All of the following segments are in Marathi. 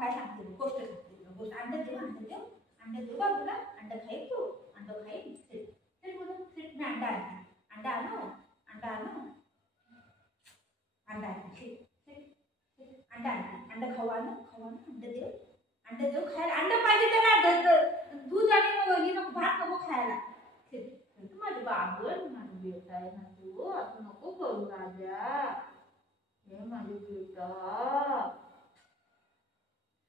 काय सांगते गोष्ट सांगते गोष्ट अंडे देऊ बाबूला अंडा खाईल तू अंडा खाईल फिर बोलो फिर मैं अंडा आनो अंडा खाऊ आनो अंडा देऊ खायला अंडा पाहिजे त्याला दूध आणि भात नको खायला माझे बाबू माझा बेटा आहे ना तू असं नको करू राजा हे माझे बेटा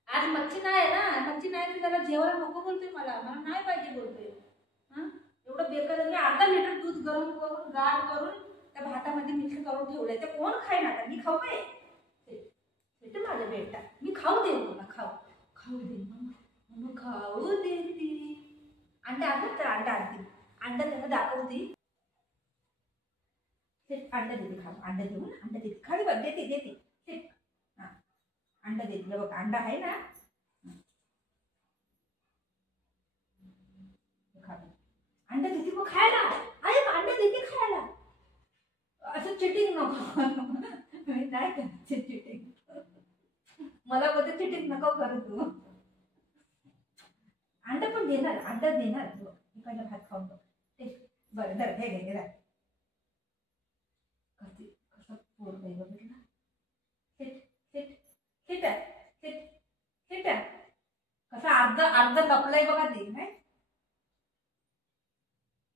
आज मच्छी नाही तर त्याला जेवायला नको बोलतोय मला नाही पाहिजे बोलतोय एवढं बेकार मी अर्धा लिटर दूध गरम करून गार करून त्या भातामध्ये मिक्स करून ठेवलंय ते कोण खाईन आता मी खाऊ काय ते माझा बेटा मी खाऊ दे तुला खाऊ दे मग खाऊ दे ती अंडा आणते अंडा त्याला दाखवती अंडा देते खाऊ अंडा देते खाली बघ देते अंडा देते बघ अंडा आहे ना अंडा देते मग खायला अरे अंडा देते खायला असं चिटिंग नको नाही करायचं चिटिंग मला बोलते चिटिंग नको करू तू अंडा पण देणार इकडे भात खाऊन बरं दर हे घे कसं पोर नाही बघितलं कसं अर्ध लपलंय बघा ते नाही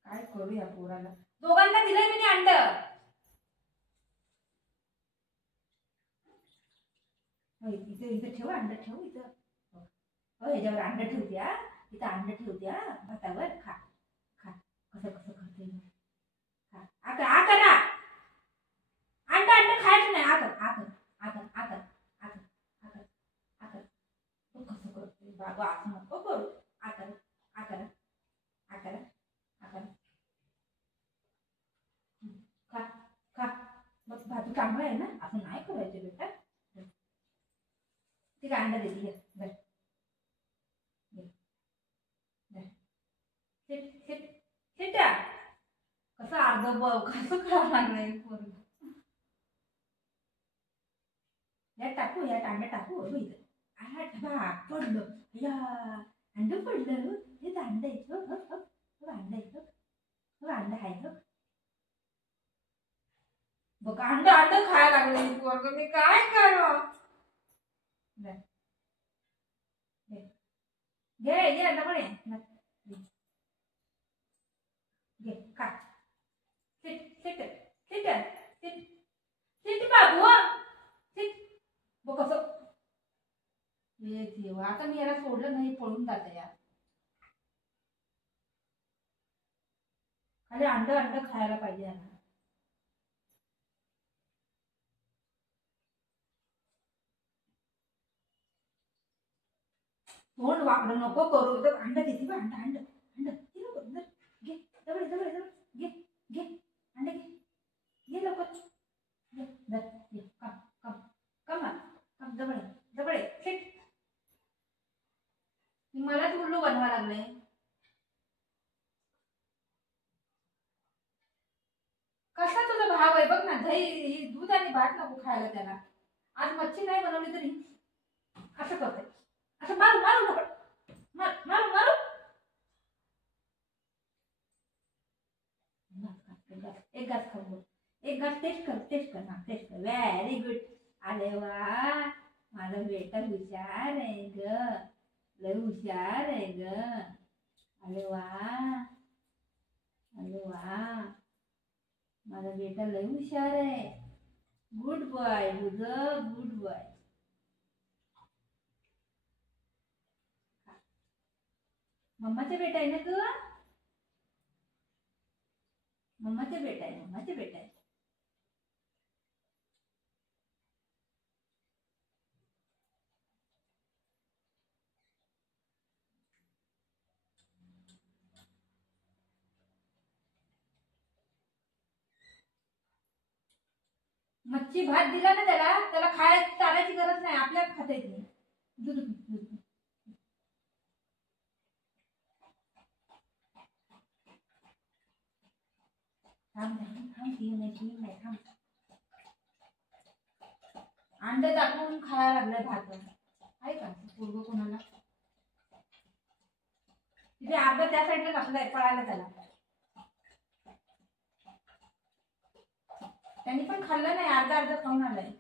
काय करू या पोराला दोघांना दिलंय मी अंड इथे ठेव अंड ठेव इथं ह्याच्यावर अंड ठेवत्या इथं अंड ठेवत्या भातावर खा कसं करते आ करा अंड खायचं नाही आकर कसं करते बाबा असं नको करू आकर खा बस भाजी चांगलं आहे ना असं नाही करायचं बेटा ठीक आहे अंडा देते कसं अर्ध कसं करावं लागलंय यात अंडा टाकू पडलं या अंड पडलं हे अंडा येतं अंडा आहे बघ अंडा खायला लागले पोरग मी काय करू घे दबळे घे खा बाबू बघ कसं देवा आता मी याला सोडलं नाही पळून जाते या खाली अंड खायला पाहिजे याला तोंड वाकडं नको करू तर अंडा देते बा अंड घे दबळे घे अंडा घे लवकर कम दबळे फिट मलाच उल्लू बनवा लागले कसा तुझा भाव आहे बघ ना दही दूध आणि भात नको खायला त्याला आज मच्छी नाही बनवली तरी असं करते असं मारू एक घास टेस्ट कर व्हेरी गुड अरे वा माझा बेटा हुशार आहे ग लय हुशार आहे ग अरे वा माझा बेटा लय हुशार आहे गुड बॉय गुड बॉय मम्माचा बेटा आहे ना तू मम्माचा बेटा आहे मच्छी भात दिला ना त्याला खायला चालायची गरज नाही आपल्याला खाता येते दूध अंडे टाकून खायला लागले भात आहे का पूर्व कोणाला तिथे अर्धा त्या साईडला नसलाय पळायला त्याला त्यांनी पण खाल्लं नाही अर्धा अर्धा खाऊन आलाय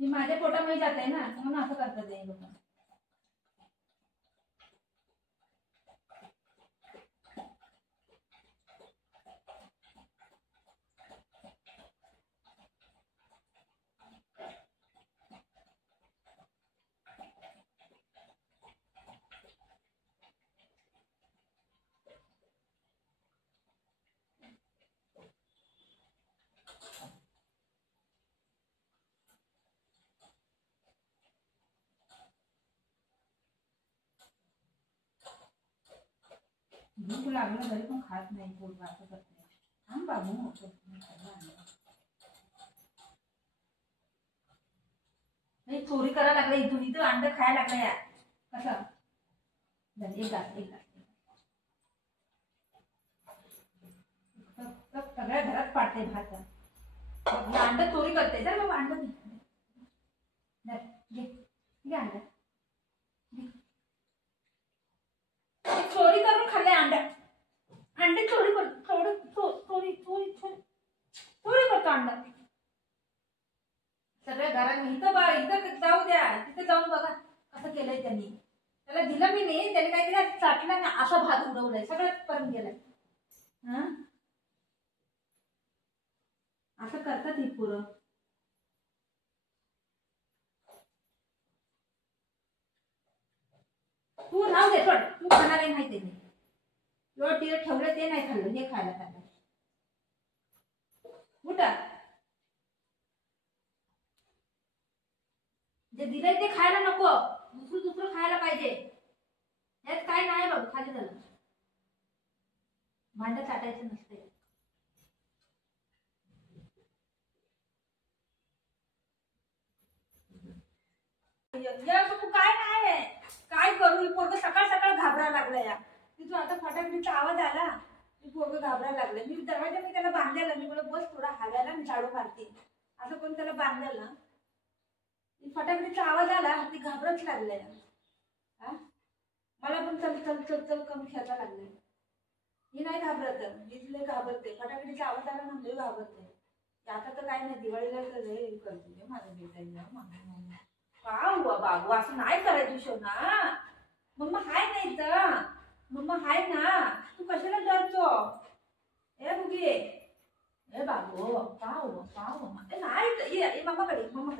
मी माझ्या पोटामध्ये जाते ना म्हणून असं करतात ते लोक भूक लागलं तरी पण खात नाही पोट असं करते थांब बाबू नाही चोरी करायला लागला इथून इथं अंड खायला लागला यार कसं एक घास सगळ्या घरात पाडते भात अंड चोरी करते जर बाबा अंड घे अंड चोरी करून खाल्ले अंडे चोरी करतो चोरी करतो अंडा सगळ्या घरात इथं जाऊ द्या तिथे जाऊन बघा कसं केलंय त्यांनी त्याला दिलं मी नाही त्याने काय केलं चाटला ना असा भात उडवलाय सगळ्यात पर्यंत गेलाय हा असं करतात ही पुरं तू राहू दे सोड तू खाणार आहे माहिती नाही तिला ठेवलं ते नाही खाल्लं हे खायला खाल्लं उठा जे दिलंय ते खायला नको दुसरं खायला पाहिजे यात काय नाही बाबा खाली झालं भांड चाटायचं नसते तू काय नाही काय करू पोरग सकाळ सकाळ घाबरायला लागला या तिथून आता फटाफटीचा आवाज आला मी पोरग घाबरायला लागले मी दरवाजा मी त्याला बांधलेला मी बोल बस थोडा हव्याला मी झाडू मारते असं कोण त्याला बांधलेला फटाफटीचा आवाज आला ते घाबरत लागले मला पण चल चल चल चल कमी खेळता लागले मी नाही घाबरत मी तुला घाबरते फटाफटीचा आवाज आला ना लय घाबरते आता तर काय नाही दिवाळीला तर लय करते माझं बेटा का हुआ बाबू असं नाही करायचं शोना मम्मा हाय नाही तर मम्मा हाय ना तू कशाला डरतो ए बुगी ए बाबू का हुआ नाही मम्माकडे मम्मा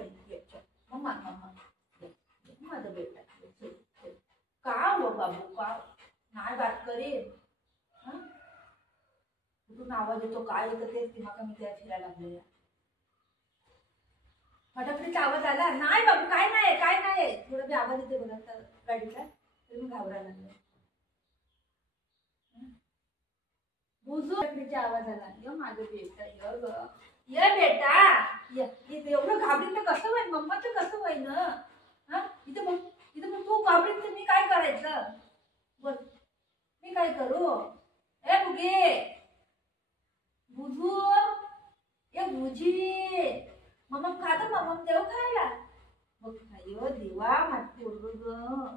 माझं बेटा का हुआ बाबू का नाही बात करेन कुठून आवाज येतो काय येतं तेच दिमागा मी त्या फिरायला लागलेल्या फटाफटीचा आवाज आला नाही बाबू काय नाही थोडं बी आवाज येते बघा गाडीचा तर मी घाबरायला लागले फटाफटीचा आवाज आला य माझं बेटा ये बेटा एवढं घाबरीत तर कसं होईल मम्माचं कसं होईल ना इथं मग तू घाबरीत तर मी काय करायचं बोल मी काय करू ए बुगे बुजू ए बुजी मम्मा खाता मम्मा देव खायला बघ अयो देवा माझं पोरगं